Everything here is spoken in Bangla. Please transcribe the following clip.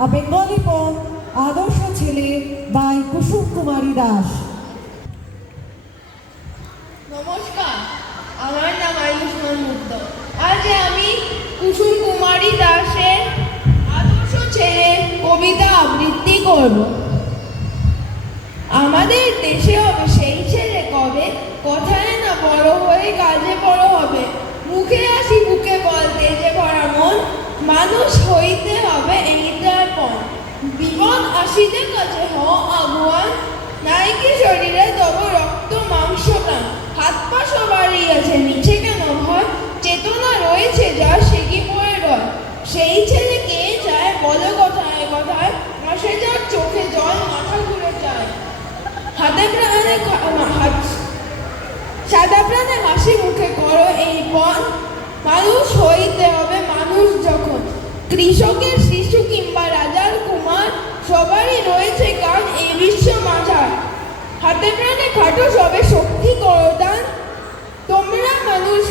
a Bengali poem, Adorsho Chele by Kusum Kumari Das. নমস্কার, আমার নাম আয়ুষ্মান মুক্ত। আজ আমি কুসুম কুমারী দাসের আদর্শ ছেলে কবিতা আবৃত্তি করব। আমাদের দেশে হবে সেই ছেলে কবে, কথায় না বড় হয়ে কাজে বড় হবে। মুখে আসি বুকে বলতে যে ভরা মন, মানুষ হইতে হবে এই তার পণ। বিপদ আসিতে কাছে হ আগুয়ান, নাইকি শরীরে তব রক্ত মাংস প্রাণ। হাত পা সবারই আছে, নিচে কেন ভয়, চেতনা রয়েছে যার সে কি পড়ে রয়। সেই ছেলে কে চায় বলো কথায় কথায়, মাসে যার চোখে জল মাথা ঘুরে যায়। হাতে প্রাণে সাদা প্রাণে হাসি মুখে করো এই পণ। মানুষ হইতে হবে মানুষ যখন, কৃষকের শিশু কিংবা রাজার কুমার, সবারই রয়েছে কাজ এই বিশ্ব মাঝার। হাতে প্রাণে খাটো সবে শক্তি করো দান, তোমরা মানুষ